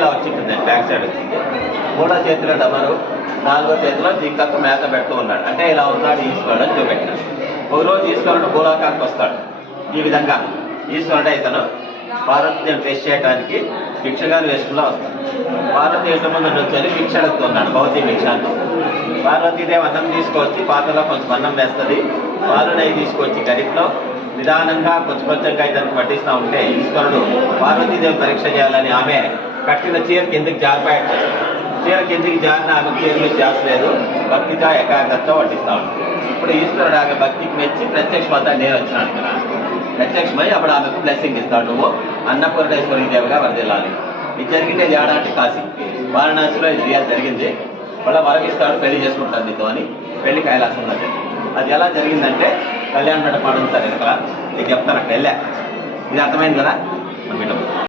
ఇలా వచ్చింటుంది back side వచ్చింది. మూడో చేతిలో డమరు, నాలుగో చేతిలో జింకకు మేత పెడుతూ ఉన్నాడు. అంటే ఇలా ఉన్నాడు ఈశ్వరుడు అని చూపెట్టాడు. ఒకరోజు ఈశ్వరుడు భూలోకానికి వస్తాడు. ఈ విధంగా ఈశ్వరుడు ఇతను పార్వతీదేవిని టెస్ట్ చేయడానికి భిక్షగాని వేషంలో వస్తాడు. పార్వతీ ఇంటి ముందు నుంచి భిక్ష అడుగుతున్నాడు, భౌతిక భిక్ష అంటూ. పార్వతీదేవి అన్నం తీసుకొచ్చి పాత్రలో కొంచెం అన్నం వేస్తుంది. పాలు నెయ్యి తీసుకొచ్చి గరిటలో నిదానంగా కొంచెం కొంచెంగా ఇతనికి పట్టిస్తూ ఉంటే ఈశ్వరుడు పార్వతీదేవి పరీక్ష చేయాలని ఆమె కట్టిన చీర కిందకి జారిపాయట చేస్తాడు. చీర కిందికి జారిన ఆమె చీరలు జారలేదు, భక్తిగా ఏకాగ్రతతో పట్టిస్తూ ఉంటాడు. ఇప్పుడు ఈశ్వరుడు ఆమె భక్తికి మెచ్చి ప్రత్యక్షమవుతా నేను వచ్చినాను ఇక్కడ. ప్రత్యక్షమై అప్పుడు ఆమెకు బ్లెస్సింగ్ ఇస్తాడు, నువ్వు అన్నపూర్ణేశ్వరి దేవిగా వర్దిల్లాలి. ఇది జరిగింది ఏడాది కాశీ, వారణాసిలో ఇది రియల్ జరిగింది. మళ్ళీ వరమిస్తాడు, పెళ్లి చేసుకుంటాను నీతో అని. పెళ్లి కైలాసంలో జరిగింది. అది ఎలా జరిగిందంటే కళ్యాణ మండపం అడుగుతారు ఇక్కడ, నీకు చెప్తాను. అక్కడ వెళ్ళా, ఇది అర్థమైంది కదా.